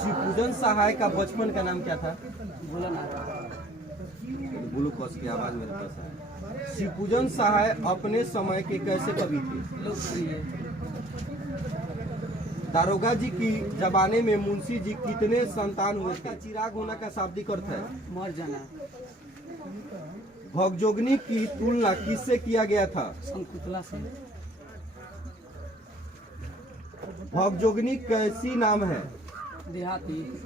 शिवपूजन सहाय का बचपन का नाम क्या था? ग्लूकोज की आवाज मेरे पास है। शिवपूजन सहाय अपने समय के कैसे कवि थे? दारोगा जी की जमाने में मुंशी जी कितने संतान हुए थे? चिराग होना का शाब्दिक अर्थ है मर जाना। भगजोगनी की तुलना किससे किया गया था? शंकुतला से। भगजोगनी कैसी नाम है? देहाती।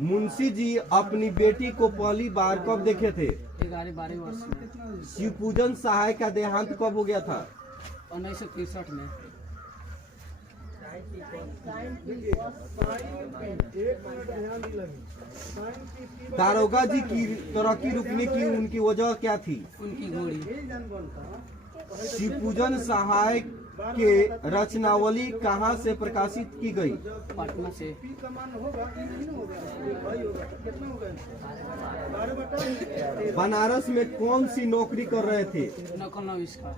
मुंशी जी अपनी बेटी को पहली बार कब देखे थे? 11-12 वर्ष में। शिवपूजन सहाय का देहांत कब हो गया था? 1963 में। दारोगा जी की तरक्की रुकने की उनकी वजह क्या थी? उनकी घोड़ी। शिवपूजन सहाय के रचनावली कहाँ से प्रकाशित की गई? पटना से। बनारस में कौन सी नौकरी कर रहे थे? नकल आविष्कार।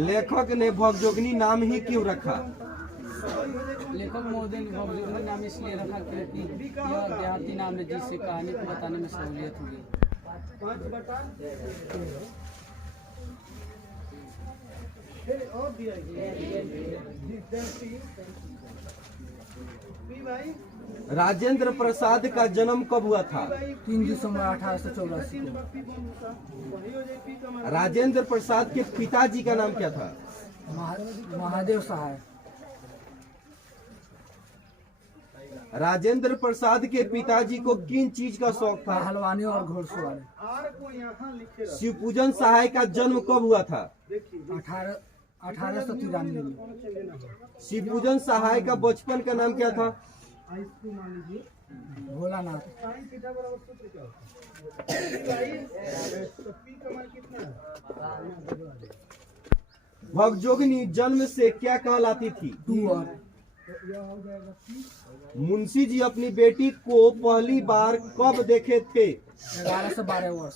लेखक ने भगजोगनी नाम ही क्यों रखा? लेखक महोदय ने भगजोगनी नाम इसलिए रखा क्योंकि यह देहाती नाम है जिससे कहानी को बताने में सहूलियत होगी। राजेंद्र प्रसाद का जन्म कब हुआ था? 3 दिसंबर 1884 को। राजेंद्र प्रसाद के पिताजी का नाम क्या था? महादेव सहाय। राजेंद्र प्रसाद के पिताजी को किन चीज का शौक था? पहलवानी और घुड़सवारी। शिवपूजन सहाय का जन्म कब हुआ था? 1893 में। शिवपूजन सहाय का बचपन का नाम क्या था? भोलानाथ। भगजोगनी जन्म से क्या कहलाती थी? टूअर। मुंशी जी अपनी बेटी को पहली बार कब देखे थे? 11 से 12 वर्ष।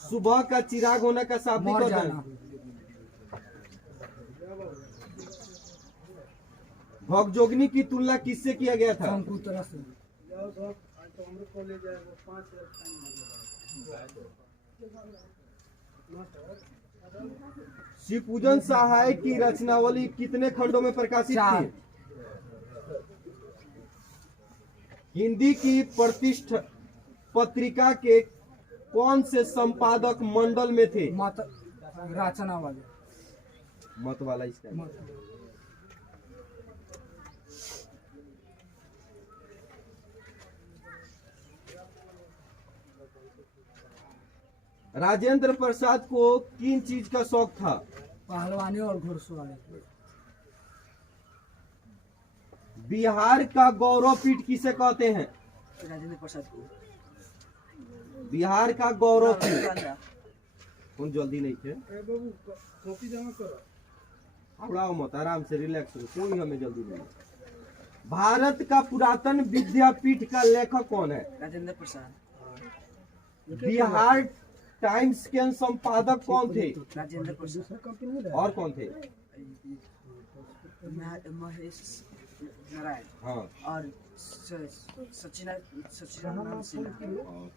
सुबह का चिराग होने का शाब्दिक अर्थ है। भगजोगनी की तुलना किससे किया गया था? शंकुतला से। शिवपूजन सहाय की रचनावली कितने खंडों में प्रकाशित थी? हिंदी की प्रतिष्ठित पत्रिका के कौन से संपादक मंडल में थे? मत रचना वाले। मत वाला इसका। राजेंद्र प्रसाद को किन चीज का शौक था? पहलवानी और घुड़सवारी। बिहार का गौरव पीठ किसे कहते हैं? राजेंद्र प्रसाद को। बिहार का गौरव पीठ कौन? जल्दी नहीं थे, उड़ाओ मत, आराम से रिलैक्स हो, कोई हमें जल्दी नहीं। भारत का पुरातन विद्यापीठ का लेखक कौन है? राजेंद्र प्रसाद। बिहार टाइम्स के संपादक कौन थे? राजेंद्र प्रसाद। और कौन थे? महेश नारायण। हाँ, और सचिन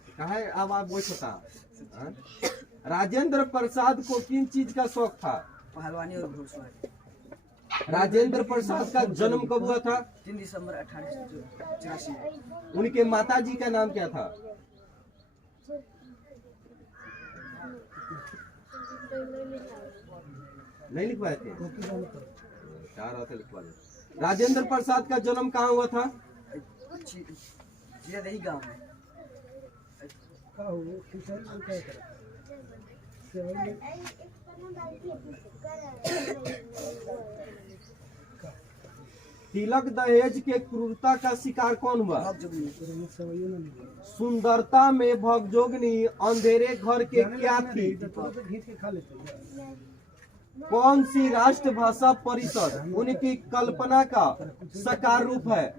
कहा है अब आप वही बता। हाँ? राजेंद्र प्रसाद को किन चीज का शौक था? पहलवानी और घुड़सवारी। राजेंद्र प्रसाद का जन्म कब हुआ था? 3 दिसंबर 1884। उनके माता जी का नाम क्या था? नहीं लिख पाए थे, क्या रहा था लिखवा दे। राजेंद्र प्रसाद का जन्म कहाँ हुआ था? यही गांव में। तिलक दहेज के क्रूरता का शिकार कौन हुआ? सुंदरता में भगजोगनी अंधेरे घर के क्या थी? कौन सी राष्ट्रभाषा परिषद उनकी कल्पना का साकार रूप है?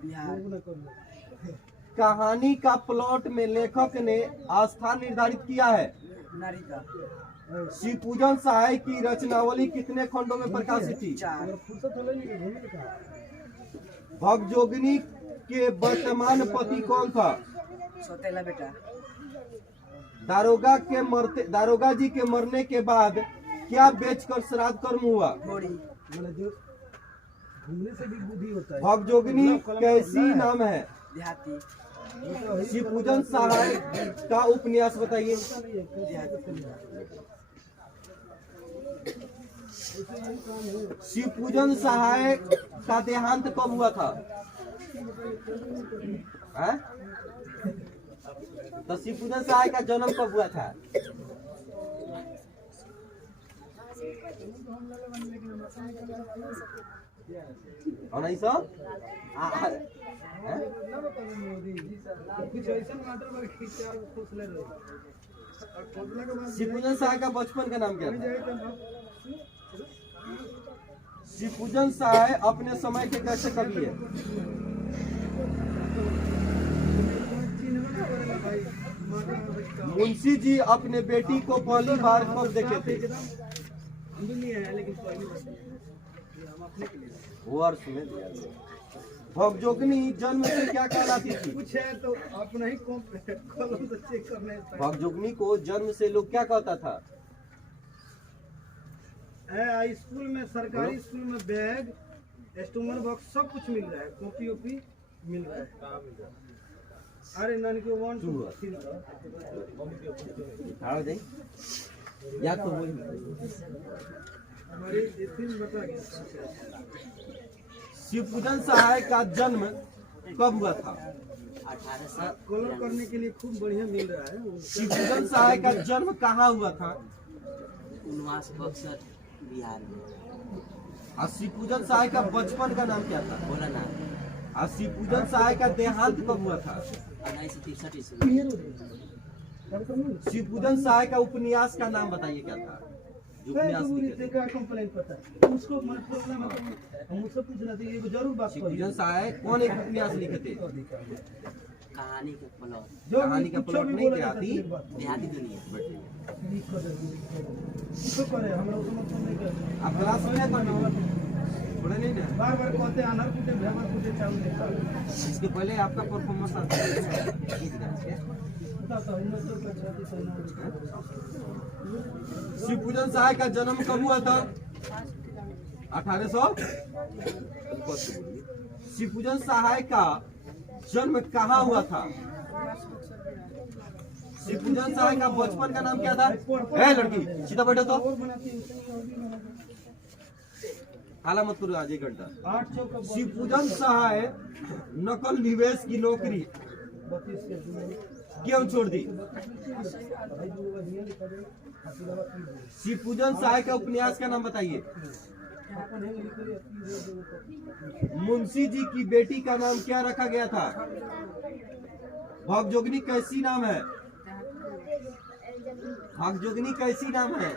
कहानी का प्लॉट में लेखक ने स्थान निर्धारित किया है। नारिका शिव पूजन सहाय की रचनावली कितने खंडों में प्रकाशित थी? 4 भगजोगिनी के वर्तमान पति कौन था? सौतेला बेटा दारोगा जी के मरने के बाद क्या बेचकर श्राद्ध कर्म हुआ? घोड़ी भगजोगिनी कैसी नाम है? देहाती शिव पूजन सहाय का उपन्यास बताइए। शिव पूजन सहाय का देहांत कब हुआ था? हैं? तो शिव पूजन सहाय का जन्म कब हुआ था? उन्नीस सौ शिव पूजन सहाय का बचपन का नाम क्या था? शिव पूजन सहाय अपने समय के कैसे कवि है? मुंशी जी अपने बेटी को पहली बार कब देखे थे? वर्ष में। भगजोगिनी जन्म से क्या कहलाती थी? कुछ है तो अपना ही कॉलम से चेक करना है। भगजोगिनी को जन्म से लोग क्या कहता था? स्कूल में, सरकारी स्कूल में बैग, स्टोमर बॉक्स सब कुछ मिल रहा है, कॉपी वॉपी मिल रहा है। अरे नानी को 1 2 3 या तो हमारी 3 बता गया। शिव पूजन सहाय का जन्म कब हुआ था? 1800 कॉलर करने के लिए खूब बढ़िया मिल रहा है। शिव पूजन सहाय का जन्म कहाँ हुआ था? उनवास बक्सर बिहार में। और शिव पूजन सहाय का बचपन का नाम क्या था? बोला ना और शिव पूजन सहाय का देहांत कब हुआ था? 1963 ईस्वी। शिव पूजन सहाय का उपन्यास का नाम बताइए क्या था? जो उपन्यास लिखे थे। कंप्लेन पता है उसको, मैं प्रॉब्लम है हम उससे पूछना था, ये जरूर बात शिव पूजन सहाय कौन एक उपन्यास लिखे थे? कहानी के प्लॉट, कहानी का प्लॉट नहीं देहाती देहाती दुनिया। करे हम लोग समझ नहीं करते। आप क्लास में थोड़े नहीं ना। बार बार कहते हैं अनहर कुटे भेबर कुटे चावल देता है। इसके पहले आपका परफॉर्मेंस आता है। शिव पूजन सहाय का जन्म कब हुआ था? 1800। शिव पूजन सहाय का जन्म कहाँ हुआ था? शिव पूजन सहाय का बचपन का नाम क्या था? ए लड़की सीधा बैठो तो, हाला मत करो आज 1 घंटा। शिव पूजन सहाय नकल निवेश की नौकरी क्यों छोड़ दी? शिव पूजन सहाय का उपन्यास का नाम बताइए। मुंशी जी की बेटी का नाम क्या रखा गया था? भगजोगिनी कैसी नाम है? भगजोगिनी कैसी नाम है?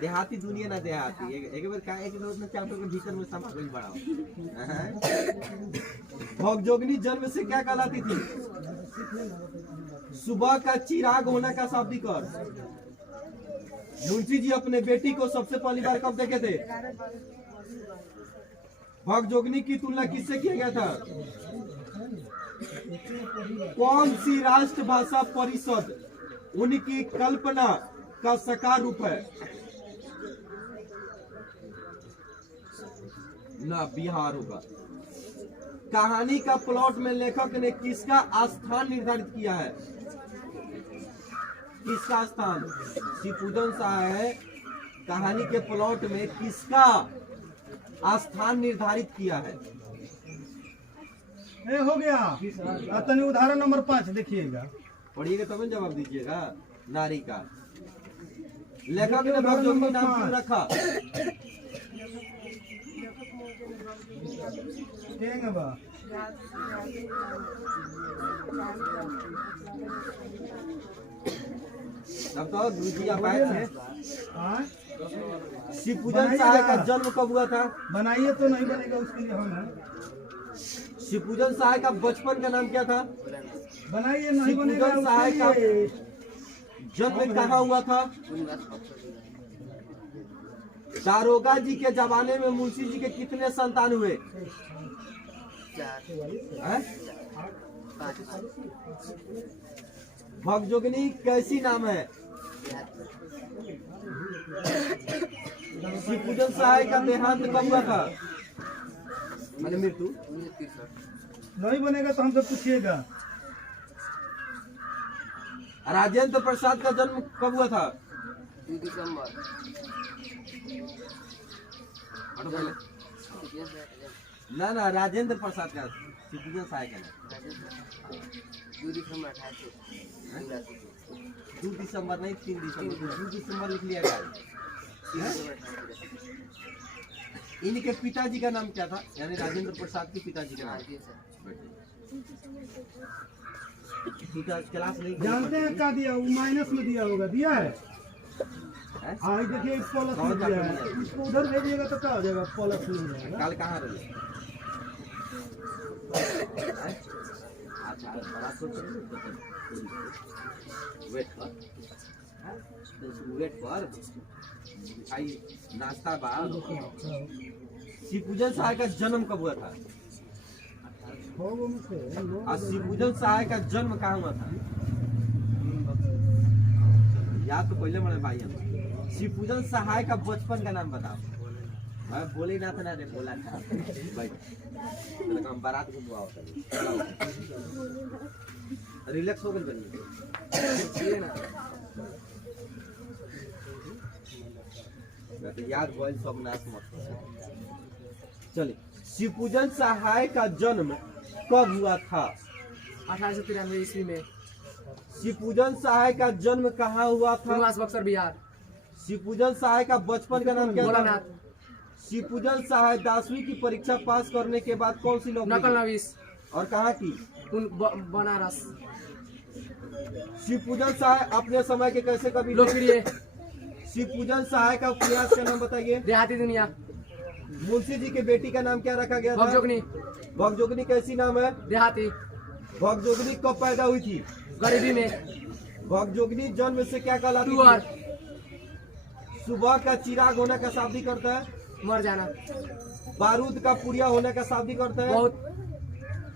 देहाती दुनिया ना देहाती एक बार का एक दो चैप्टर के भीतर में समा गई बड़ा। भगजोगिनी जन्म से क्या कहलाती थी? सुबह का चिराग होना का शाब्दिक अर्थ। मुंशी जी अपने बेटी को सबसे पहली बार कब देखे थे? भगजोगिनी की तुलना किससे किया गया था? कौन सी राष्ट्रभाषा परिषद उनकी कल्पना का साकार रूप है? ना बिहार होगा। कहानी का प्लॉट में लेखक ने किसका स्थान निर्धारित किया है? किसका स्थान? शिव पूजन सहाय कहानी के प्लॉट में किसका स्थान निर्धारित किया है? ए हो गया। तनी उदाहरण नंबर 5 देखिएगा, पढ़िएगा तब न जवाब दीजिएगा। नारी का लेखक ने भगजोगिनी नाम क्यों रखा? ठीक है बा। तब तो गुरुजी आप आए थे। हाँ? शिव पूजन सहाय का जन्म कब हुआ था? बनाइए तो नहीं बनेगा, उसके लिए हम हैं। शिवपूजन सहाय का बचपन का नाम क्या था? बनाइए, नहीं बनेगा शिवपूजन सहाय का उठाइए। जन्म कहाँ हुआ था? दारोगा जी के जमाने में मुंशी जी के कितने संतान हुए? हैं? भगजोगिनी कैसी नाम है? शिवपूजन सहाय का देहांत कब हुआ था? मैंने मृत्यु नहीं बनेगा तो हमसे पूछिएगा। राजेंद्र प्रसाद का जन्म कब हुआ था? 2 दिसंबर। ना राजेंद्र प्रसाद का शिवपूजन सहाय का नाम 2 दिसंबर 1883। 2 दिसंबर नहीं 3 दिसंबर, 2 दिसंबर लिख लिया गया। इनके पिताजी का नाम क्या था? यानी राजेंद्र प्रसाद के पिताजी का नाम? पिता क्लास नहीं जानते हैं क्या दिया? वो माइनस में दिया होगा, दिया है। हैं? हाँ ये देखिए प्लस में दिया है, इसको उधर भेजिएगा तो क्या हो जाएगा? प्लस में हो जाएगा। कल कहाँ रहे? अच्छा बारात को वेट पर आई नाश्ता बाद। शिवपूजन सहाय का जन्म कब हुआ था? और शिवपूजन सहाय का जन्म कहाँ हुआ था? याद तो पहले बड़े भाई हम। शिवपूजन सहाय का बचपन का नाम बताओ। मैं बोले ना था ना रे, बोला था भाई। तेरा काम बारात को दुआ होता है। रिलैक्स हो गए बनिए ना। मैं तो याद बोल सब नाश मत। चलिए, शिवपूजन सहाय का जन्म कब हुआ था? 1893 ईस्वी में। शिवपूजन सहाय का जन्म कहाँ हुआ था? निवास बक्सर बिहार। शिवपूजन सहाय का बचपन का नाम क्या था? भोलानाथ। शिवपूजन सहाय 10वीं की परीक्षा पास करने के बाद कौन सी नौकरी नकल की? नवीस। और कहाँ की? बनारस। शिवपूजन सहाय अपने समय के कैसे कवि थे? लोकप्रिय। शिवपूजन सहाय का उपन्यास का नाम बताइए। देहाती दुनिया। मुंशी जी के बेटी का नाम क्या रखा गया था? भगजोगनी। भगजोगनी कैसी नाम है? देहाती। भगजोगनी कब पैदा हुई थी? गरीबी में। भगजोगनी जन्म से क्या कहलाती टूअर। थी? सुबह का चिराग होने का शाब्दिक अर्थ है? मर जाना। बारूद का पुड़िया होने का शाब्दिक अर्थ है? बहुत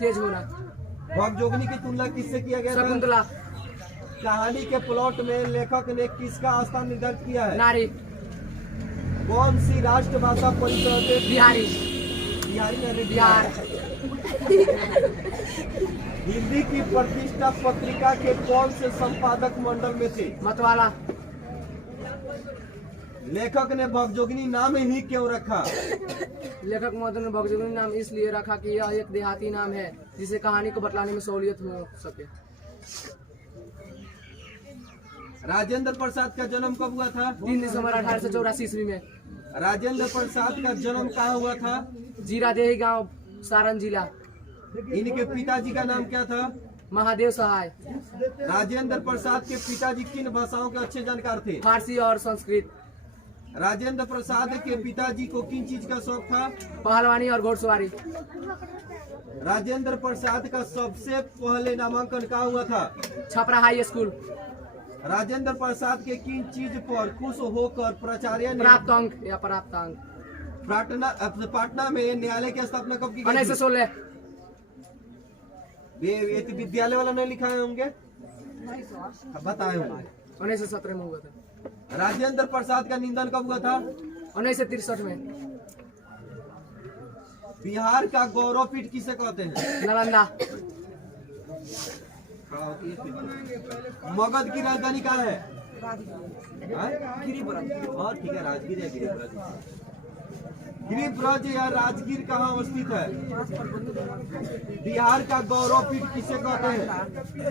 तेज होना। भगजोगनी की तुलना किससे किया गया था? शकुंतला। कहानी के प्लॉट में लेखक ने किसका स्थान निर्धारित किया है? नारी। कौन सी राष्ट्रभाषा परिषद? बिहारी। बिहारी नहीं, बिहार। हिंदी की प्रतिष्ठा पत्रिका के कौन से संपादक मंडल में थे? मतवाला। लेखक ने भगजोगनी नाम ही क्यों रखा? लेखक महोदय ने भगजोगनी नाम इसलिए रखा कि यह एक देहाती नाम है जिसे कहानी को बतलाने में सहूलियत हो सके। राजेंद्र प्रसाद का जन्म कब हुआ था? 3 दिसंबर 1884 ईस्वी में। राजेंद्र प्रसाद का जन्म कहाँ हुआ था? जीरादेही गांव, सारण जिला। इनके पिताजी का नाम क्या था? महादेव सहाय। राजेंद्र प्रसाद के पिताजी किन भाषाओं के अच्छे जानकार थे? फारसी और संस्कृत। राजेंद्र प्रसाद के पिताजी को किन चीज का शौक था? पहलवानी और घोड़सवारी। राजेंद्र प्रसाद का सबसे पहले नामांकन कहाँ हुआ था? Chhapra high school. राजेंद्र प्रसाद के किन चीज पर खुश होकर प्राचार्य ने प्राप्त अंक या प्राप्त अंक। पटना में न्यायालय की स्थापना कब की गई? 1916। ये विद्यालय वाला नहीं लिखा है होंगे, बताए होंगे। 1917 में हुआ था। राजेंद्र प्रसाद का निधन कब हुआ था? 1963 में। बिहार का गौरव पीठ किसे कहते हैं? नालंदा। मगध की राजधानी कहाँ है? हाँ ठीक है, राजगीर है। गिरिब्रज या राजगीर कहाँ अवस्थित है? बिहार का गौरव पीठ किसे कहते हैं?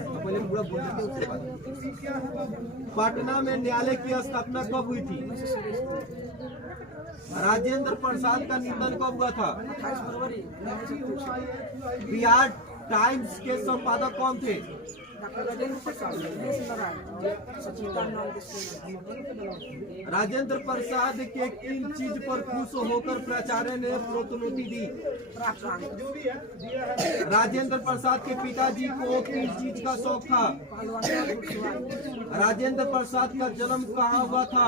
तो पहले पूरा बोल देते उसके बाद। पटना में न्यायालय की स्थापना कब हुई थी? राजेंद्र प्रसाद का निधन कब हुआ था? बिहार टाइम्स के संपादक कौन थे? राजेंद्र प्रसाद के किन चीज पर खुश होकर प्राचार्य ने प्रोत्साहन दी? राजेंद्र प्रसाद के पिताजी को किस चीज का शौक था? राजेंद्र प्रसाद का जन्म कहाँ हुआ था?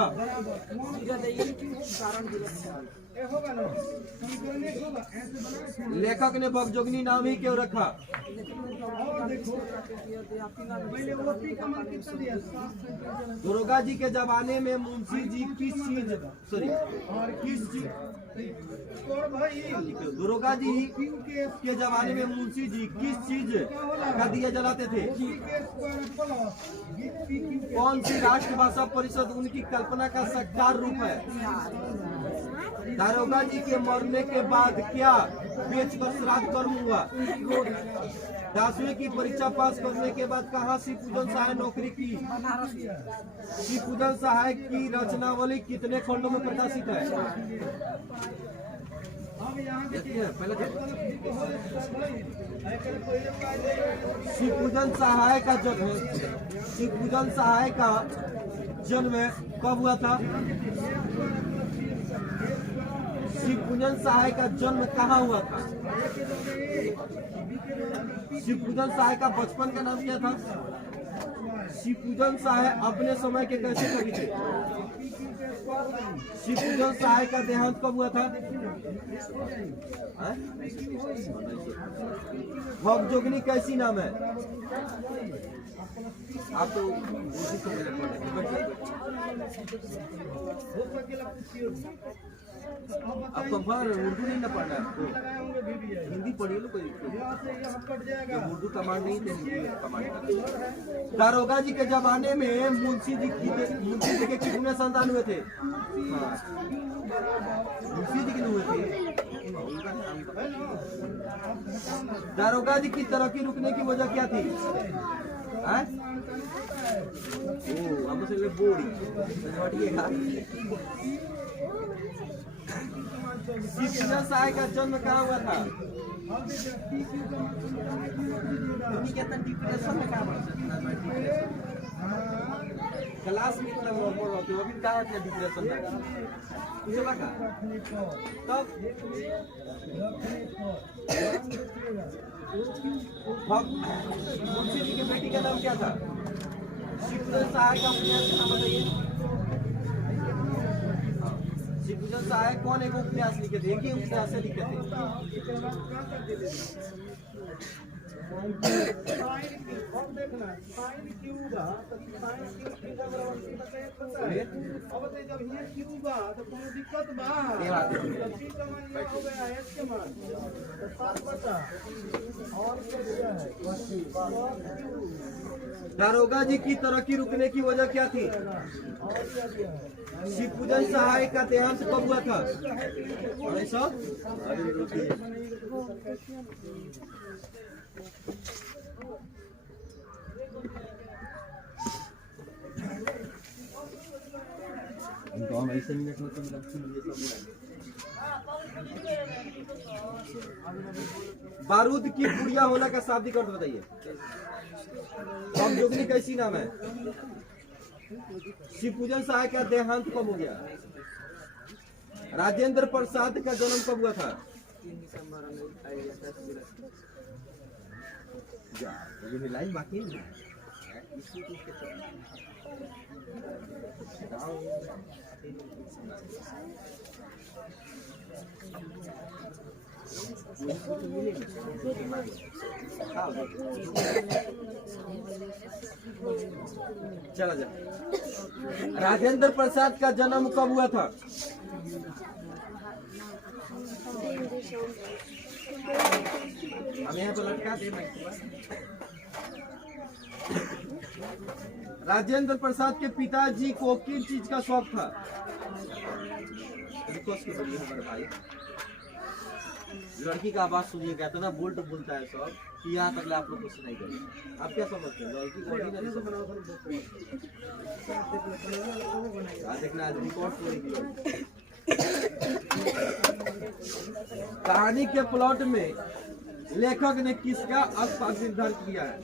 लेखक ने भगजोगनी नाम ही क्यों रखा? दरोगा जी के जमाने में मुंशी जी किस चीज दरोगा जी के जमाने में मुंशी जी किस चीज का दिया जलाते थे? कौन सी राष्ट्रभाषा परिषद उनकी कल्पना का साकार रूप है? दारोगा जी के मरने के बाद क्या बेचकर श्राद्ध कर्म हुआ? 10वीं की परीक्षा पास करने के बाद कहाँ शिवपूजन सहाय नौकरी की? शिवपूजन सहाय की रचनावली कितने खंडों में प्रकाशित है? शिवपूजन सहाय का जन्म कब हुआ था? शिवपूजन सहाय का जन्म कहाँ हुआ था? शिवपूजन सहाय का बचपन का नाम क्या था? शिवपूजन सहाय अपने समय के कैसे कवि थे? शिवपूजन सहाय का देहांत कब हुआ था? भगजोगनी कैसी नाम है? आप तो आपको उर्दू नहीं ना पढ़ना है आपको, हिंदी पढ़िए लो, कोई उर्दू कमांड नहीं थे, हिंदी कमांड। दारोगा जी के जमाने में मुंशी जी के कितने संतान हुए थे? मुंशी जी के हुए थे। दारोगा जी की तरक्की रुकने की वजह क्या थी? शिवपूजन सहाय का जन्म कहाँ हुआ था? क्लास में इतना नॉर्मल होते हो, अभी कहाँ थे डिप्रेशन में? तुझे लगा तब मुंशी जी के बेटी का नाम क्या था? शिवपूजन सहाय का उपन्यास का नाम बताइए। शिवपूजन सहाय कौन एक उपन्यास लिखे थे? एक ही उपन्यास से लिखे थे। दारोगा जी की तरक्की रुकने की वजह क्या थी? शिवपूजन सहाय का देहांत कब हुआ था? बारूद की पुड़िया होना का शाब्दिक अर्थ बताइए। भगजोगनी कैसी नाम है? शिवपूजन सहाय का देहांत कब हो गया? राजेंद्र प्रसाद का जन्म कब हुआ था? 3 दिसंबर लाइन बाकी है। चला जा। राजेंद्र प्रसाद का जन्म कब हुआ था? हम यहाँ पर लटका दे। राजेंद्र प्रसाद के पिताजी को किन चीज का शौक था? हमारे भाई लड़की का आवाज सुनिएगा, इतना बोल्ट बोलता है सब कि यहाँ तक आप लोग को सुनाई देगा। आप क्या समझते हैं? लड़की को देखना आज रिकॉर्ड कहानी के प्लॉट में लेखक ने किसका स्थान निर्धारित किया है?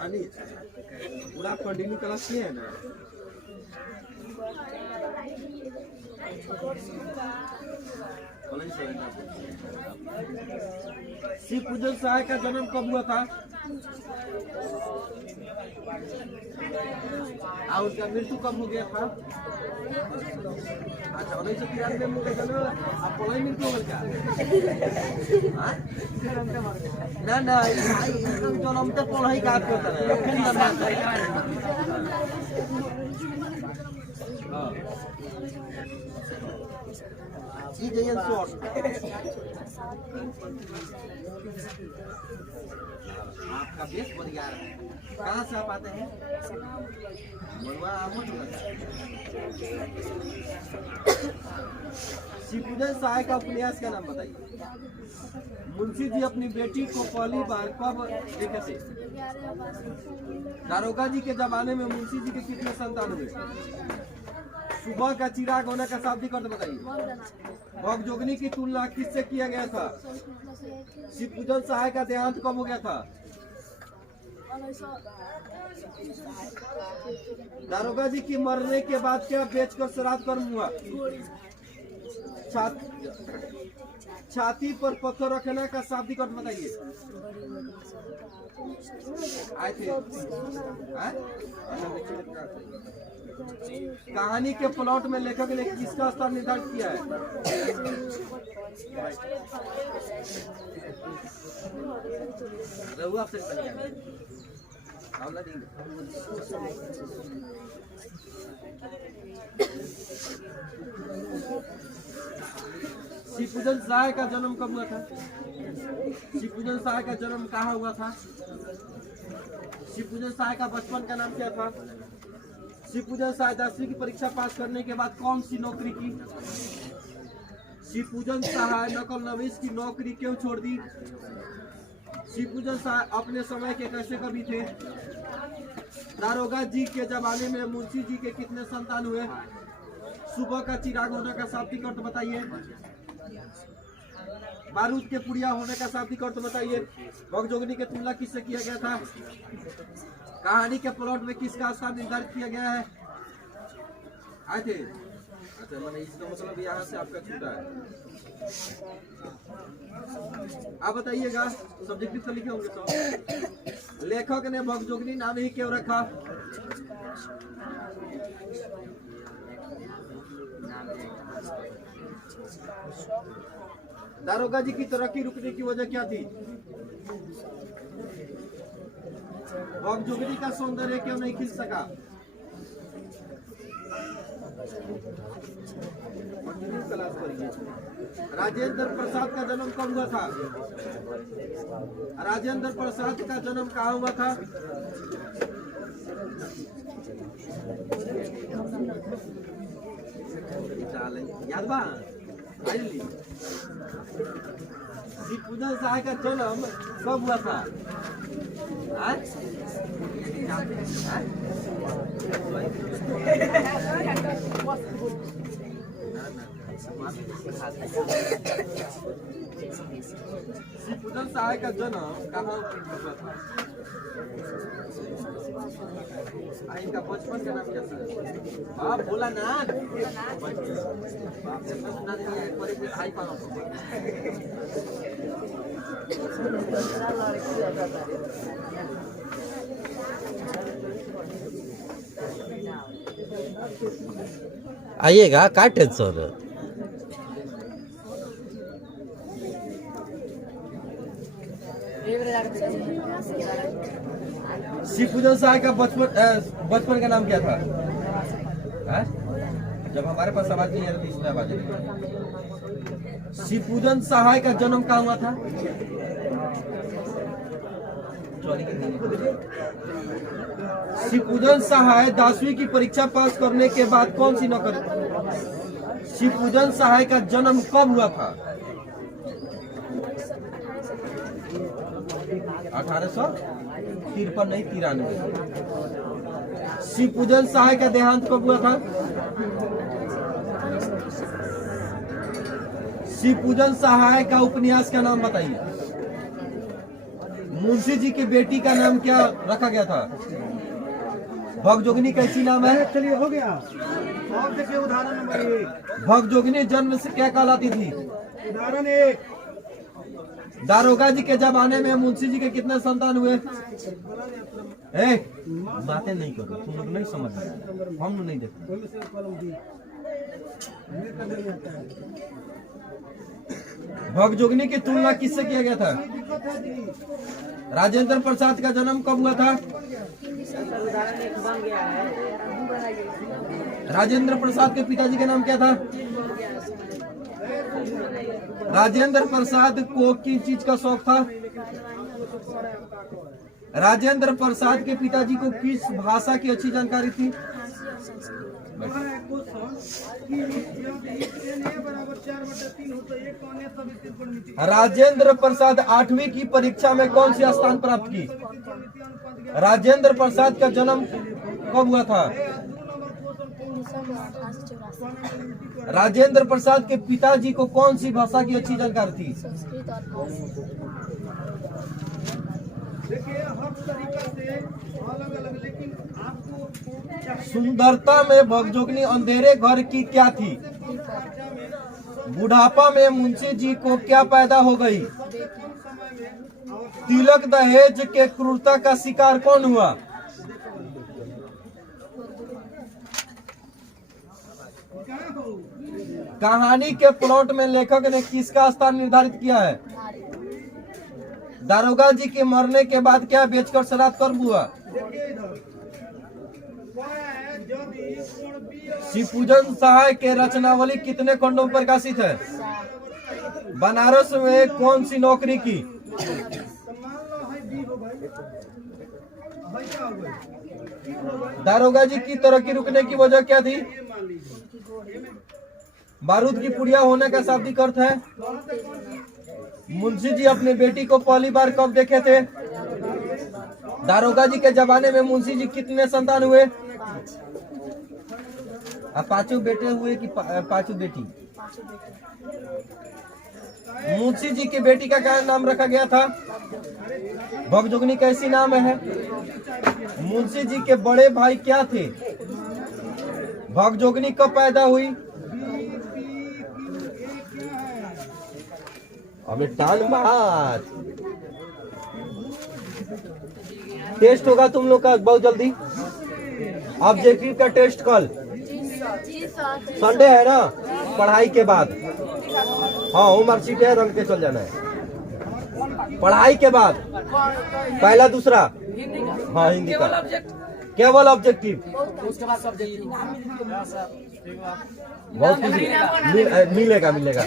कहानी पूरा कंटिन्यू क्लास किए है ना। शिव पूजन सहाय का जन्म कब हुआ था? और उसका मृत्यु कब हो गया था? अच्छा 1993 में उनका जन्म, अब पढ़ाई मृत्यु हो गया ना जन्म तक पढ़ाई का करता है। आपका बेस बढ़िया है। कहाँ से आप आते हैं? शिव पूजन सहाय का उपन्यास का नाम बताइए। मुंशी जी अपनी बेटी को पहली बार कब देखे थे? दारोगा जी के जमाने में मुंशी जी के कितने संतान हुए? सुबह का चिराग होने का शाब्दिक अर्थ बताइए। भगजोगनी की तुलना किससे किया गया था? शिव पूजन सहाय का देहांत कब हो गया था? दारोगा जी की मरने के बाद क्या बेचकर श्राद्ध कर्म हुआ? छाती पर पत्थर रखने का शाब्दिक अर्थ बताइए। आए थे कहानी के प्लॉट में लेखक ने किसका स्थान निर्धारित किया है? रहुआ आपसे शिव पूजन सहाय का जन्म कब हुआ था? शिव पूजन सहाय का जन्म कहाँ हुआ था? शिव पूजन सहाय का बचपन का नाम क्या था? शिव पूजन सहाय 10वीं की परीक्षा पास करने के बाद कौन सी नौकरी की? शिव पूजन सहाय नकल नवीस की नौकरी क्यों छोड़ दी? शिव पूजन सहाय अपने समय के कैसे कवि थे? दारोगा जी के जमाने में मुंशी जी के कितने संतान हुए? सुबह का चिराग होने का शाब्दिक अर्थ बताइए। बारूद के पुड़िया होने का शाब्दिक अर्थ बताइए। भगजोगनी के तुलना किससे किया गया था? कहानी के प्लॉट में किसका स्थान निर्धारित किया गया है? आए थे। अच्छा मैंने इसका मतलब यहाँ से आपका छूटा है। आप बताइएगा, सब्जेक्टिव तो लिखे होंगे तो। लेखक ने भगजोगनी नाम ही क्यों रखा? दारोगा जी की तरक्की रुकने की वजह क्या थी? भगजोगनी का सौंदर्य क्यों नहीं खिल सका? राजेंद्र प्रसाद का जन्म कब हुआ था? राजेंद्र प्रसाद का जन्म कहाँ हुआ था? याद बा? शिव पूजन सहाय का जन्म कब हुआ था? शिव पूजन सहाय का जन्म कहाँ हुआ था? इनका बचपन का नाम क्या था? आप बोला ना भाई पाओ। आइएगा, का टेंशन है? शिव पूजन सहाय का बचपन का नाम क्या था? जब हमारे पास आवाज नहीं है तो इसमें आवाज नहीं। शिव पूजन सहाय का जन्म कहाँ हुआ था? शिव पूजन सहाय 10वीं की परीक्षा पास करने के बाद कौन सी नौकरी? शिव पूजन सहाय का जन्म कब हुआ था? 1853 नहीं 93। शिव पूजन सहाय का देहांत कब हुआ था? शिव पूजन सहाय का उपन्यास का नाम बताइए। मुंशी जी की बेटी का नाम क्या रखा गया था? भगजोगिनी कैसी नाम है? चलिए हो गया। और देखिए उदाहरण नंबर 1। भगजोगिनी जन्म से क्या कहलाती थी? उदाहरण 1। दारोगा जी के जमाने में मुंशी जी के कितने संतान हुए? बातें नहीं करो, तुम लोग नहीं समझ रहे, हम लोग नहीं देखते। उसमें से कलम दी हमें करने नहीं आता है। भगजोगिनी की तुलना किससे किया गया था? दिक्कत है जी। राजेंद्र प्रसाद का जन्म कब हुआ था? राजेंद्र प्रसाद के पिताजी का नाम क्या था? राजेंद्र प्रसाद को किस चीज का शौक था? राजेंद्र प्रसाद के पिताजी को किस भाषा की अच्छी जानकारी थी? हमारा एक क्वेश्चन कि यदि n a बराबर 4/3 हो तो एक कौन है सभी 3 पर मिट्टी राजेंद्र प्रसाद 8वीं की परीक्षा में कौन सी स्थान प्राप्त की? राजेंद्र प्रसाद का जन्म कब हुआ था? राजेंद्र प्रसाद के पिताजी को कौन सी भाषा की अच्छी जानकारी थी? देखिए हर तरीका से अलग अलग, लेकिन आपको सुंदरता में भगजोगिनी अंधेरे घर की क्या थी? बुढ़ापा में मुंशी जी को क्या पैदा हो गई? तिलक दहेज के क्रूरता का शिकार कौन हुआ? कहानी के प्लॉट में लेखक ने किसका स्थान निर्धारित किया है? दारोगा जी के मरने के बाद क्या बेचकर श्राद्ध कर्म हुआ? शिवपूजन सहाय के रचनावली कितने खंडों में प्रकाशित है? बनारस में कौन सी नौकरी की? दारोगा जी की तरक्की रुकने की वजह क्या थी? बारूद की पुड़िया होने का शाब्दिक अर्थ है? मुंशी जी अपनी बेटी को पहली बार कब देखे थे? दारोगा जी के जमाने में मुंशी जी कितने संतान हुए? पांचों बेटे हुए कि पांचों बेटी? मुंशी जी की बेटी का क्या नाम रखा गया था? भगजोगिनी कैसी नाम है? मुंशी जी के बड़े भाई क्या थे? भगजोगिनी कब पैदा हुई? अबे टाल बात। टेस्ट होगा तुम लोग का बहुत जल्दी। ऑब्जेक्टिव का टेस्ट कल संडे है ना, पढ़ाई के बाद। हाँ होमवर्क है, रंग के चल जाना है पढ़ाई के बाद। पहला दूसरा हाँ हिंदी का केवल ऑब्जेक्टिव। बहुत कुछ मिलेगा मिलेगा।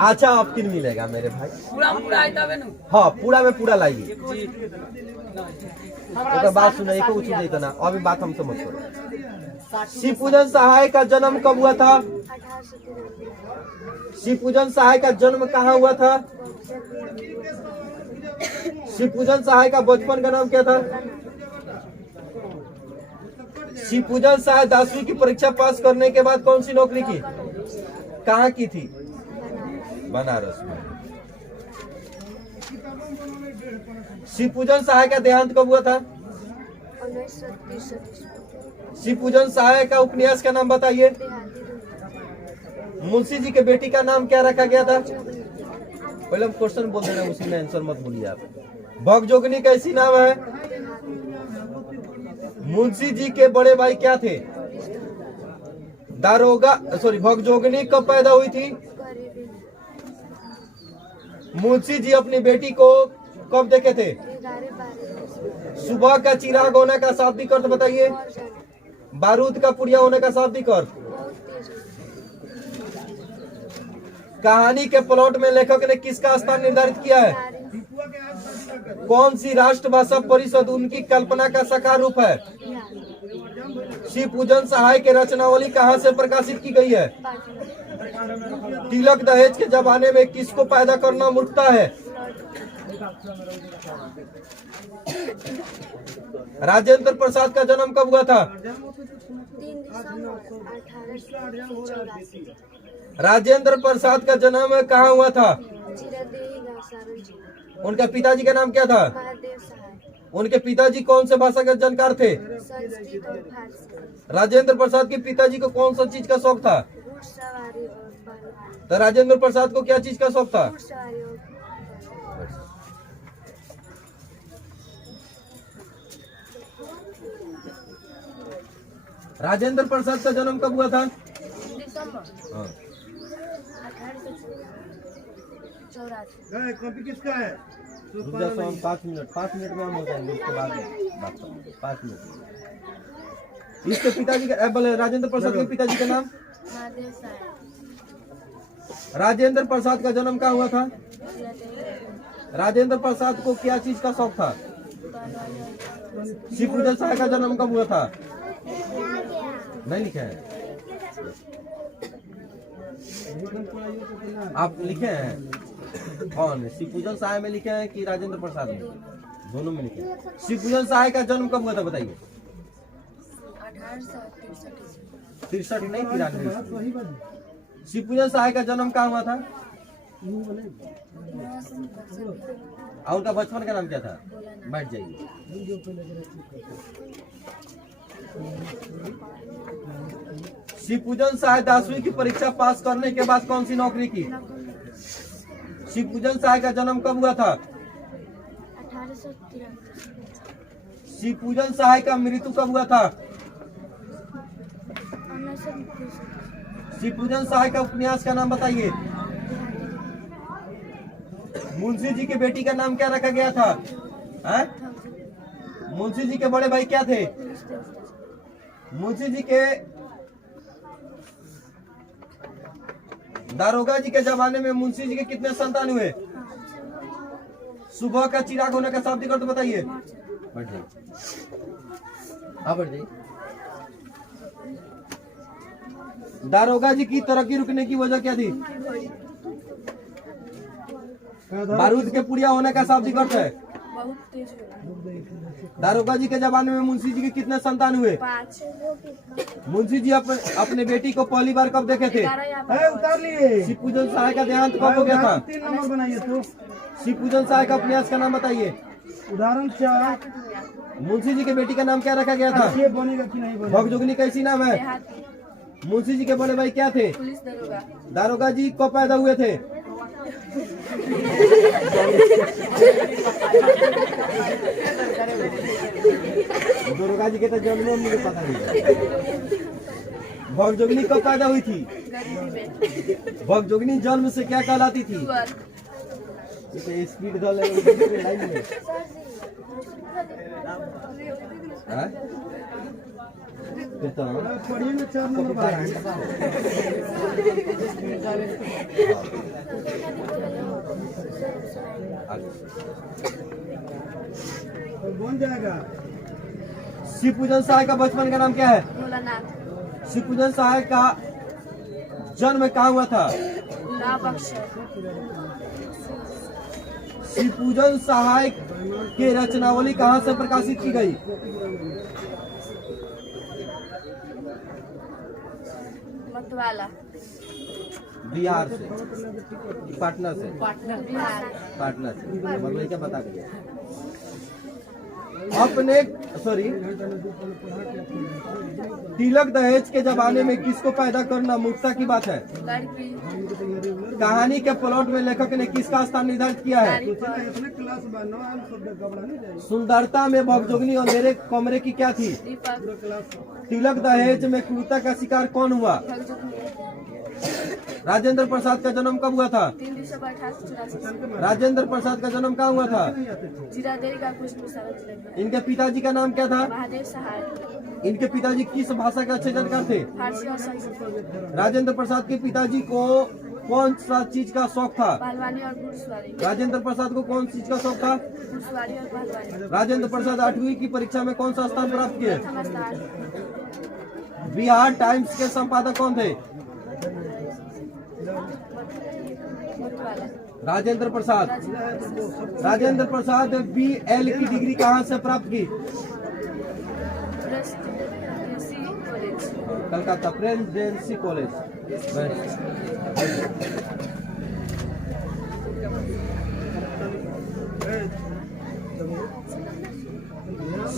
अच्छा अब किन मिलेगा मेरे भाई? हाँ पूरा में पूरा लाइए। तो बात सुना एक कुछ नहीं करना, अभी बात हम समझ करो। शिवपूजन सहाय का जन्म कब हुआ था? शिवपूजन सहाय का जन्म कहाँ हुआ था? शिवपूजन सहाय का बचपन का नाम क्या था? शिवपूजन सहाय 10वीं की परीक्षा पास करने के बाद कौन सी नौकरी की? कहाँ की थी? बनारस में। शिवपूजन सहाय का देहांत कब हुआ था? शिवपूजन सहाय का उपन्यास का नाम बताइए। मुंशी जी के बेटी का नाम क्या रखा गया था? पहले हम क्वेश्चन बोल देना, उसी में आंसर मत भूलिए आप। भगजोगिनी कैसी नाम है? मुंशी जी के बड़े भाई क्या थे? भगजोगिनी कब पैदा हुई थी? मुंशी जी अपनी बेटी को कब देखे थे? सुबह का चिराग होने का शाब्दिक अर्थ बताइए। बारूद का पुड़िया होने का शाब्दिक अर्थ। कहानी के प्लॉट में लेखक ने किसका स्थान निर्धारित किया है? कौन सी राष्ट्रभाषा परिषद उनकी कल्पना का साकार रूप है? शिवपूजन सहाय के रचनावली कहाँ से प्रकाशित की गई है? तिलक दहेज के जमाने में किसको पैदा करना मूर्खता है? राजेंद्र प्रसाद का जन्म कब हुआ था? 3 दिसंबर 1884। राजेंद्र प्रसाद का जन्म कहाँ हुआ था? उनके पिताजी का नाम क्या था? महादेव सहाय, उनके पिताजी कौन से भाषा के जानकार थे? संस्कृत और फारसी, राजेंद्र प्रसाद के पिताजी को कौन सा चीज का शौक था? घुड़सवारी और पहलवानी, तो राजेंद्र प्रसाद को क्या चीज का शौक था? घुड़सवारी और राजेंद्र प्रसाद का जन्म कब हुआ था? दिसंबर हाँ। 1884। कॉपी किसका है? रुक जा सोहम, 5 मिनट में हम हो जाएंगे, उसके बाद बात करेंगे। 5 मिनट। इसके पिताजी का बोले राजेंद्र प्रसाद के पिताजी का नाम? महादेव सहाय, राजेंद्र प्रसाद का जन्म कहाँ हुआ था? राजेंद्र प्रसाद को क्या चीज का शौक था? शिवपूजन सहाय का जन्म कब हुआ था? नहीं लिखे हैं आप? लिखे हैं कौन? शिवपूजन सहाय में लिखे हैं कि राजेंद्र प्रसाद में? दोनों में लिखे हैं। शिवपूजन सहाय का जन्म कब हुआ था बताइए? 1863। नहीं 93। शिवपूजन सहाय का जन्म कहाँ हुआ था? और उनका बचपन का नाम क्या था? बैठ जाइए। शिवपूजन सहाय 10वीं की परीक्षा पास करने के बाद कौन सी नौकरी की? शिवपूजन सहाय का जन्म कब हुआ था? 1883। शिवपूजन सहाय का मृत्यु कब हुआ था? 1923। शिवपूजन सहाय का उपन्यास का नाम बताइए। मुंशी जी के बेटी का नाम क्या रखा गया था? हैं? मुंशी जी के बड़े भाई क्या थे? मुंशी जी के दारोगा जी के जमाने में मुंशी जी के कितने संतान हुए? सुबह का चिराग होने का शाब्दिक अर्थ बताइए। बैठ जाइए। बैठ जाइए। दारोगा जी की तरक्की रुकने की वजह क्या थी? बारूद के पुड़िया होने का शाब्दिक अर्थ है। बहुत तेज हुआ। दारोगा जी के जमाने में मुंशी जी के कितने संतान हुए? 5। मुंशी जी अपने बेटी को पहली बार कब देखे थे? उतार लिए। शिवपूजन सहाय का देहांत कब हो गया था? 3 नंबर बनाइए तो। शिवपूजन सहाय का उपन्यास का नाम बताइए। उदाहरण 4। मुंशी जी के बेटी का नाम क्या रखा गया था? ये बनेगा कि नहीं बनेगा? भगजोगनी कैसी नाम है? मुंशी जी के बड़े भाई क्या थे? पुलिस दरोगा। दारोगा जी कब पैदा हुए थे? दारोगा जी के तो जन्म मुझे पता नहीं। भगजोगनी कब पैदा हुई थी? भगजोगनी जन्म से क्या कहलाती थी? ये तो स्पीड दल है। पढ़िए में 4 नंबर बनाइए। तो बन जाएगा। शिवपूजन सहाय का बचपन का नाम क्या है? भोलानाथ। शिवपूजन सहाय का जन्म कहाँ हुआ था? शिवपूजन सहाय के रचनावली कहाँ से प्रकाशित की गई? मतवाला। बिहार से, पटना से, पटना से। मतलब क्या बता दिया? अपने तिलक दहेज के जमाने में किसको पैदा करना मूर्खता की बात है? कहानी के प्लॉट में लेखक ने किसका स्थान निर्धारित किया है? सुंदरता में भगजोगनी अंधेरे कमरे की क्या थी? तिलक दहेज में क्रूरता का शिकार कौन हुआ? राजेंद्र प्रसाद का जन्म कब हुआ था? 3 दिसंबर 1884। राजेंद्र प्रसाद का जन्म कहाँ हुआ था? जीरादेवी का कुछ सारा जिले में। इनके पिताजी का नाम क्या था? महादेव सहाय। इनके पिताजी किस भाषा के अच्छे जानकार थे? फारसी और संस्कृत। राजेंद्र प्रसाद के पिताजी को कौन सा चीज का शौक था? पहलवानी और घुड़सवारी। राजेंद्र प्रसाद को कौन चीज का शौक था? घुड़सवारी और पहलवानी। राजेंद्र प्रसाद 8वीं की परीक्षा में कौन सा स्थान प्राप्त किए? प्रथम स्थान। बिहार टाइम्स के संपादक कौन थे? मतवाला। राजेंद्र प्रसाद। राजेंद्र प्रसाद BL की डिग्री कहाँ से प्राप्त की? Presidency college. Calcutta presidency college.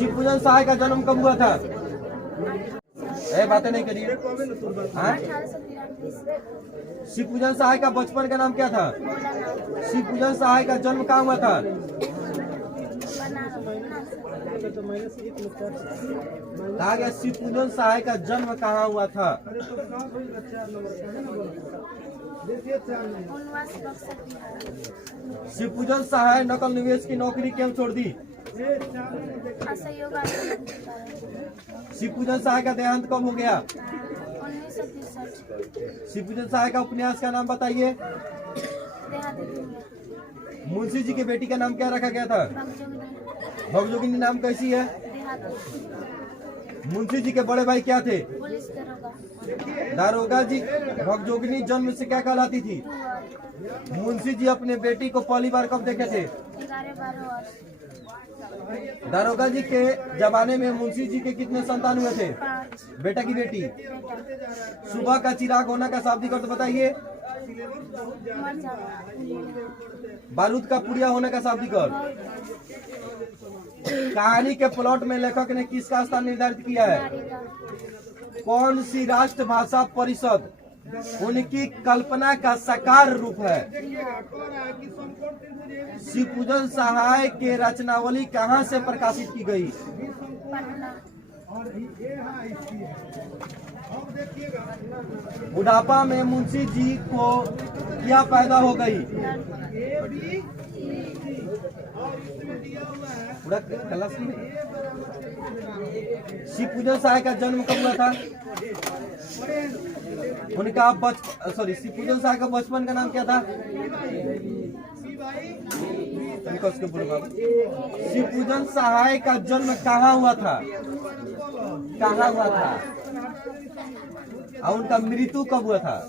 Shivpujan Sahay का जन्म कब हुआ था? ए बातें नहीं करिए। हाँ? शिवपूजन सहाय का बचपन का नाम क्या था? शिवपूजन सहाय का जन्म कहाँ हुआ था? कहा गया शिवपूजन सहाय का जन्म कहाँ हुआ था? शिवपूजन सहाय नकल निवेश की नौकरी क्यों छोड़ दी? असहयोग आंदोलन के कारण। शिवपूजन सहाय का देहांत कब हो गया? 1963। शिवपूजन सहाय का उपन्यास का नाम बताइए। देहाती दुनिया। मुंशी जी की बेटी का नाम क्या रखा गया था? भगजोगिनी। भगजोगिनी नाम कैसी है? देहाती। मुंशी जी के बड़े भाई क्या थे? पुलिस दरोगा। दारोगा जी। भगजोगिनी जन्म से क्या कहलाती थी? मुंशी जी अपने बेटी को पहली बार कब देखे थे? 11-12 वर्ष। दारोगा जी के जमाने में मुंशी जी के कितने संतान हुए थे? 5 बेटा की बेटी। बेटा। सुबह का चिराग होना का शाब्दिक अर्थ बताइए। मर जाओ। बारूद का पुड़िया होने का शाब्दिक अर्थ। कहानी के प्लॉट में लेखक ने किसका स्थान निर्धारित किया है? नारी का। कौन सी राष्ट्रभाषा परिषद उनकी कल्पना का साकार रूप है? शिवपूजन सहाय के रचनावली कहाँ से प्रकाशित की गई? पटना। बुढ़ापा में मुंशी जी को क्या पैदा हो गई? पूरा क्लास में। शिवपूजन सहाय का जन्म कब हुआ था? उनका शिवपूजन सहाय का बचपन का नाम क्या था? शिवपूजन सहाय का जन्म कहाँ हुआ था? कहाँ हुआ था? और उनका मृत्यु कब हुआ था?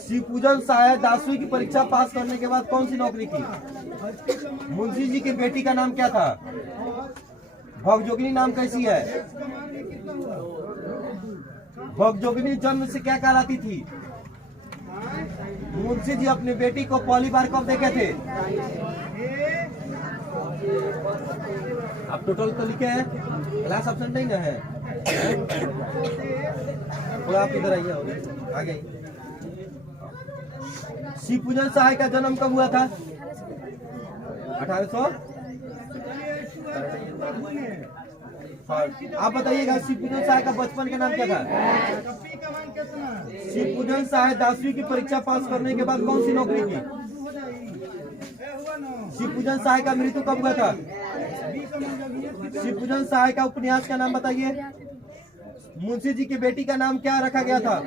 शिवपूजन सहाय 10वीं की परीक्षा पास करने के बाद कौन सी नौकरी की? मुंशी जी की बेटी का नाम क्या था? भगजोगिनी नाम कैसी है? भगजोगिनी जन्म से क्या कहलाती थी? मुंशी जी अपनी बेटी को पहली बार कब देखे थे? आप टोटल तो लिखे हैं, क्लास एब्सेंट नहीं ना है? थोड़ा आप इधर आइए, आगे। शिवपूजन सहाय का जन्म कब हुआ था? 1800। आप बताइएगा शिवपूजन सहाय का बचपन का नाम क्या था? शिवपूजन सहाय 10वीं की परीक्षा पास करने के बाद कौन सी नौकरी की? शिवपूजन सहाय का मृत्यु कब हुआ था? शिवपूजन सहाय का उपन्यास का नाम बताइए। मुंशी जी की बेटी का नाम क्या रखा गया था?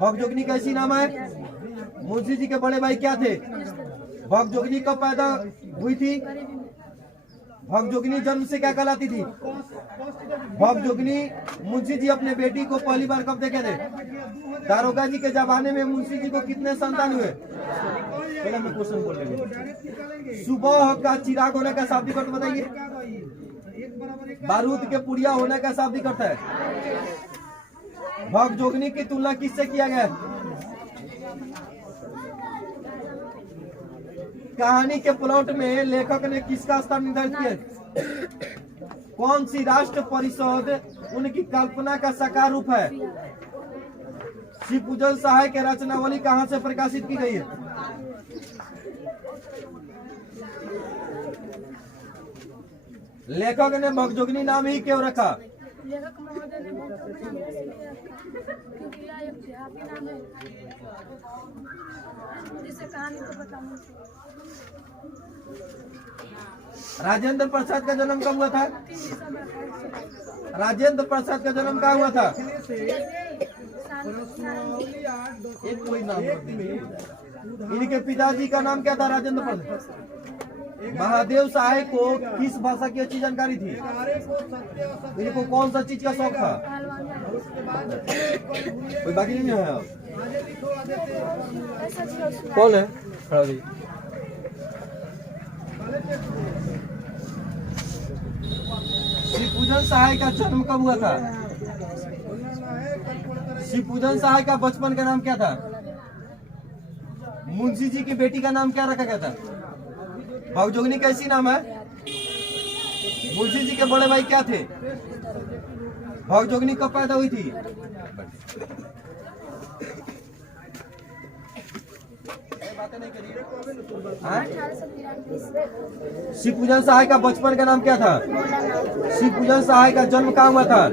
भगजोगिनी कैसी नाम है? मुंशी जी के बड़े भाई क्या थे? भगजोगिनी कब पैदा हुई थी? भगजोगिनी जन्म से क्या कहलाती थी? भगजोगिनी मुंशी जी अपने बेटी को पहली बार कब देखे थे? दारोगा जी के जमाने में मुंशी जी को कितने संतान हुए? पहले मैं क्वेश्चन बोल रही हूँ। सुबह का चिराग होने का शाब्दिक अर्थ बताइए। बारूद के पुड़िया होने का शाब्दिक अर्थ है। भगजोगिनी की तुलना किससे किया गया? कहानी के प्लॉट में लेखक ने किसका स्थान निर्धारित किया? कौन सी राष्ट्र परिषद उनकी कल्पना का साकार रूप है? शिवपूजन सहाय के रचनावली कहां से प्रकाशित की गई है? लेखक ने भगजोगिनी नाम ही क्यों रखा? लेखक महोदय ने भगजोगिनी नाम इसलिए रखा क्योंकि यह एक देहाती नाम है जिसे कहानी को बताऊं। राजेंद्र प्रसाद का जन्म कब हुआ था? राजेंद्र प्रसाद का जन्म कहाँ हुआ था? एक कोई नाम। इनके पिताजी का नाम क्या था? राजेंद्र प्रसाद। महादेव सहाय को किस भाषा की अच्छी जानकारी थी? इनको कौन सा चीज का शौक था? कोई बाकी नहीं है? कौन है? खड़ा हो जाइए। शिवपूजन सहाय का जन्म कब हुआ था? शिवपूजन सहाय का बचपन का नाम क्या था? मुंशी जी की बेटी का नाम क्या रखा गया था? भगजोगिनी कैसी नाम है? मुंशी जी के बड़े भाई क्या थे? भगजोगिनी कब पैदा हुई थी? बातें नहीं करिए। हाँ? 1893 शिवपूजन सहाय का बचपन का नाम क्या था? शिवपूजन सहाय का जन्म कहाँ हुआ था?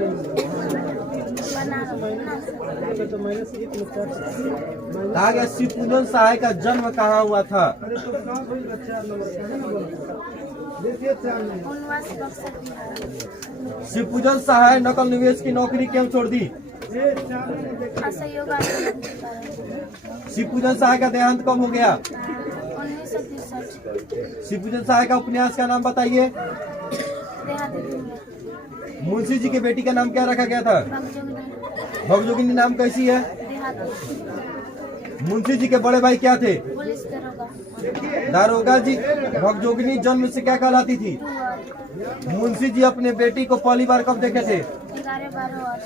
कहा गया शिवपूजन सहाय का जन्म कहाँ हुआ था? अरे तो कहाँ कोई बच्चा नंबर देखिए 4 नंबर उनवास बक्सर बिहार। शिवपूजन सहाय नकल निवेश की नौकरी क्यों छोड़ दी? ये 4 नंबर देखिए असहयोग आंदोलन के कारण शिवपूजन सहाय का देहांत कब हो गया? 1963 शिवपूजन सहाय का उपन्यास का नाम बताइए। देहाती दुनिया मुंशी जी के बेटी का नाम क्या रखा गया था? भगजोगिनी भगजोगिनी नाम कैसी है? देहाती मुंशी जी के बड़े भाई क्या थे? पुलिस दरोगा दारोगा जी। भगजोगिनी जन्म से क्या कहलाती थी? मुंशी जी अपने बेटी को पहली बार कब देखे थे? 11-12 वर्ष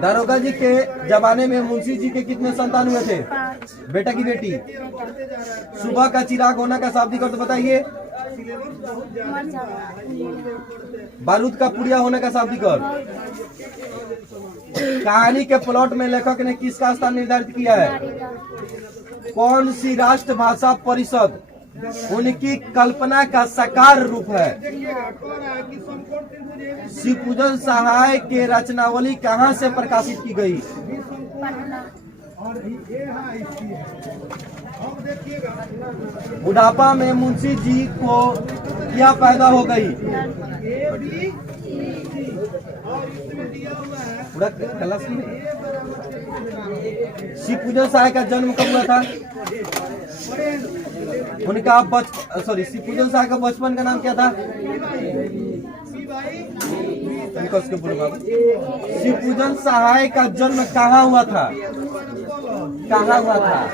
दारोगा जी के जमाने में मुंशी जी के कितने संतान हुए थे? 5 बेटा की बेटी। सुबह का चिराग होना का शाब्दिक अर्थ बताइए। मर जाना बारूद का पुड़िया होने का शाब्दिक अर्थ। कहानी के प्लॉट में लेखक ने किसका स्थान निर्धारित किया है? नारी का कौन सी राष्ट्रभाषा परिषद उनकी कल्पना का साकार रूप है? शिवपूजन सहाय के रचनावली कहाँ से प्रकाशित की गई? पटना और ये हाँ इसकी है। अब देखिएगा बुढ़ापा में मुंशी जी को क्या पैदा हो गई? ए बी सी और इसमें दिया हुआ है पूरा क्लास में। शिवपूजन सहाय का जन्म कब हुआ था? उनका शिवपूजन सहाय का बचपन का नाम क्या था? उनका उसके बुढ़े बाबा। शिवपूजन सहाय का जन्म कहाँ हुआ था? कहाँ हुआ था?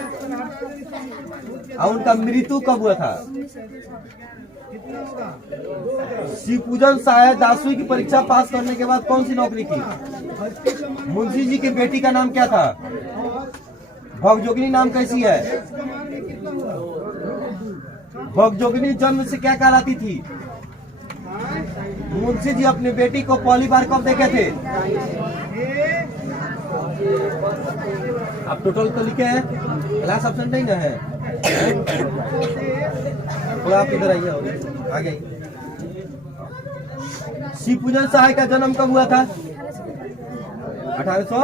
और उनका मृत्यु कब हुआ था? शिवपूजन सहाय 10वीं की परीक्षा पास करने के बाद कौन सी नौकरी की? मुंशी जी की बेटी का नाम क्या था? भगजोगिनी नाम कैसी है? भगजोगिनी जन्म से क्या कहलाती थी? मुंशी जी अपनी बेटी को पहली बार कब देखे थे? आप टोटल तो लिखे हैं, क्लास ऑप्शन नहीं ना है। थोड़ा आप इधर आइए, आगे आइए। शिवपूजन सहाय का जन्म कब हुआ था? 1800।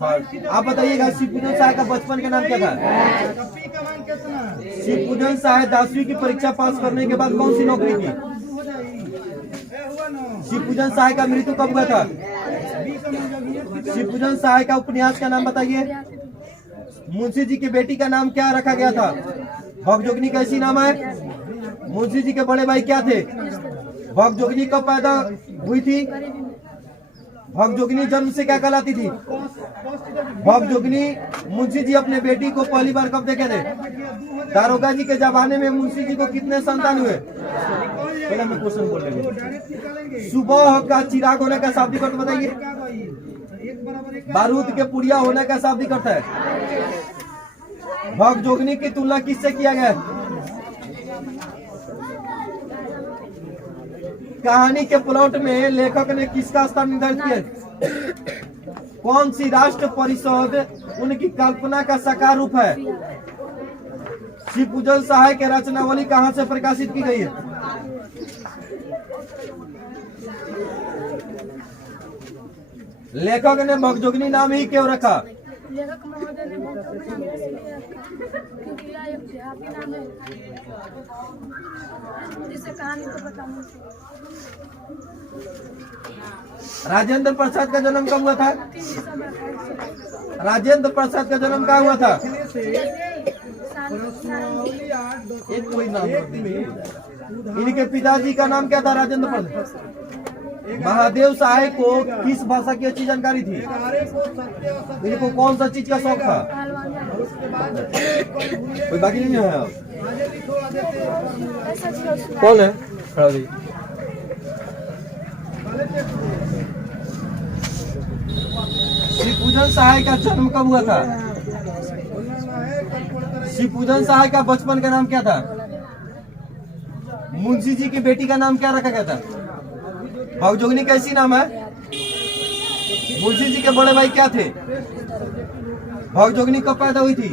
आप बताइएगा शिवपूजन सहाय का बचपन का नाम क्या था? शिवपूजन सहाय 10वीं की परीक्षा पास करने के बाद कौन सी नौकरी की? शिवपूजन सहाय का मृत्यु कब हुआ था? शिवपूजन सहाय का उपन्यास का नाम बताइए। मुंशी जी की बेटी का नाम क्या रखा गया था? भगजोगिनी कैसी नाम है? मुंशी जी के बड़े भाई क्या थे? भगजोगिनी कब पैदा हुई थी? भगजोगिनी जन्म से क्या कहलाती थी? भगजोगिनी मुंशी जी अपने बेटी को पहली बार कब देखे थे? दारोगा जी के जमाने में मुंशी जी को कितने संतान हुए? पहले मैं क्वेश्चन बोल रही हूँ। सुबह का चिराग होने का शाब्दिक अर्थ बताइए। बारूद के पुड़िया होने का शाब्दिक अर्थ है। भगजोगिनी की तुलना किससे किया गया? कहानी के प्लॉट में लेखक ने किसका स्थान निर्धारित किया? कौन सी राष्ट्र परिषद उनकी कल्पना का साकार रूप है? शिवपूजन सहाय के रचनावली कहाँ से प्रकाशित की गई है? लेखक ने भगजोगिनी नाम ही क्यों रखा? लेखक महोदय ने भगजोगिनी नाम इसलिए रखा क्योंकि यह एक देहाती नाम है जिसे कहानी को बताने से। राजेंद्र प्रसाद का जन्म कब हुआ था? 3 दिसंबर 1800। राजेंद्र प्रसाद का जन्म कहाँ हुआ था? एक कोई नाम इनके पिताजी का नाम क्या था? राजेंद्र प्रसाद। महादेव सहाय को किस भाषा की अच्छी जानकारी थी? इनको कौन सा चीज का शौक था? कोई बाकी नहीं है? कौन है? खड़ा जी। शिवपूजन सहाय का जन्म कब हुआ था? शिवपूजन सहाय का बचपन का नाम क्या था? मुंशी जी की बेटी का नाम क्या रखा गया था? भगजोगनी कैसी नाम है? मुंशी जी के बड़े भाई क्या थे? भगजोगनी कब पैदा हुई थी?